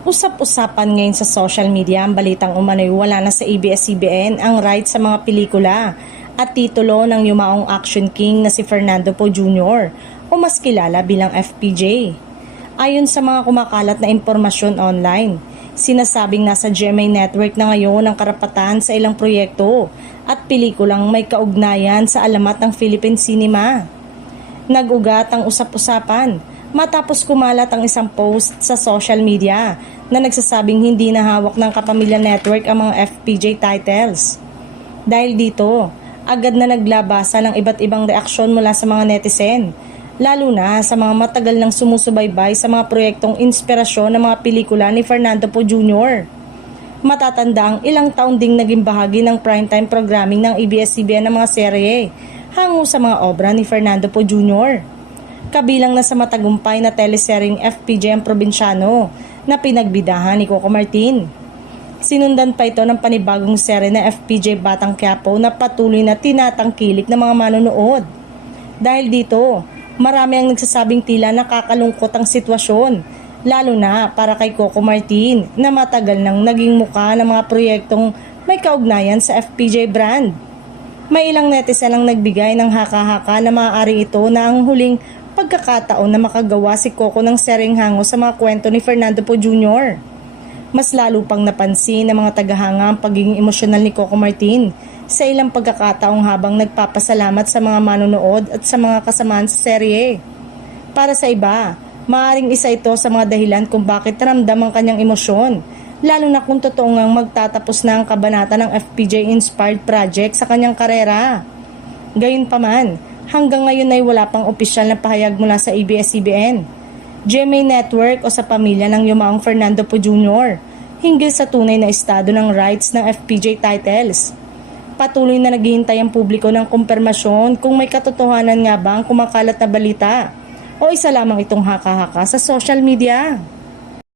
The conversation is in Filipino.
Usap-usapan ngayon sa social media ang balitang umano'y wala na sa ABS-CBN ang rights sa mga pelikula at titulo ng yumaong action king na si Fernando Poe Jr. o mas kilala bilang FPJ. Ayon sa mga kumakalat na impormasyon online, sinasabing nasa GMA Network na ngayon ang karapatan sa ilang proyekto at pelikulang may kaugnayan sa alamat ng Philippine cinema. Nag-ugat ang usap-usapan matapos kumalat ang isang post sa social media na nagsasabing hindi na hawak ng Kapamilya Network ang mga FPJ titles. Dahil dito, agad na naglabasa ng iba't ibang reaksyon mula sa mga netizen, lalo na sa mga matagal nang sumusubaybay sa mga proyektong inspirasyon ng mga pelikula ni Fernando Poe Jr. Matatanda ang ilang taon ding naging bahagi ng primetime programming ng ABS-CBN ng mga serye hango sa mga obra ni Fernando Poe Jr. Kabilang na sa matagumpay na teleseryeng FPJ ang Probinsyano na pinagbidahan ni Coco Martin. Sinundan pa ito ng panibagong serye na FPJ Batang Quiapo na patuloy na tinatangkilik ng mga manonood. Dahil dito, marami ang nagsasabing tila nakakalungkot ang sitwasyon, lalo na para kay Coco Martin na matagal nang naging muka ng mga proyektong may kaugnayan sa FPJ brand. May ilang netizen ang nagbigay ng haka-haka na maaaring ito na ang huling pagkakataon na makagawa si Coco ng seryeng hango sa mga kwento ni Fernando Poe Jr. Mas lalo pang napansin ng mga tagahanga ang pagiging emosyonal ni Coco Martin sa ilang pagkakataong habang nagpapasalamat sa mga manonood at sa mga kasamaan sa serye. Para sa iba, maaaring isa ito sa mga dahilan kung bakit ramdam ang kanyang emosyon, lalo na kung totoo ngang magtatapos na ang kabanata ng FPJ-inspired project sa kanyang karera. Gayunpaman, hanggang ngayon ay wala pang opisyal na pahayag mula sa ABS-CBN, GMA Network o sa pamilya ng yumaong Fernando Poe Jr. hinggil sa tunay na estado ng rights ng FPJ titles. Patuloy na naghihintay ang publiko ng kumpirmasyon kung may katotohanan nga ba ang kumakalat na balita o isa lamang itong haka-haka sa social media.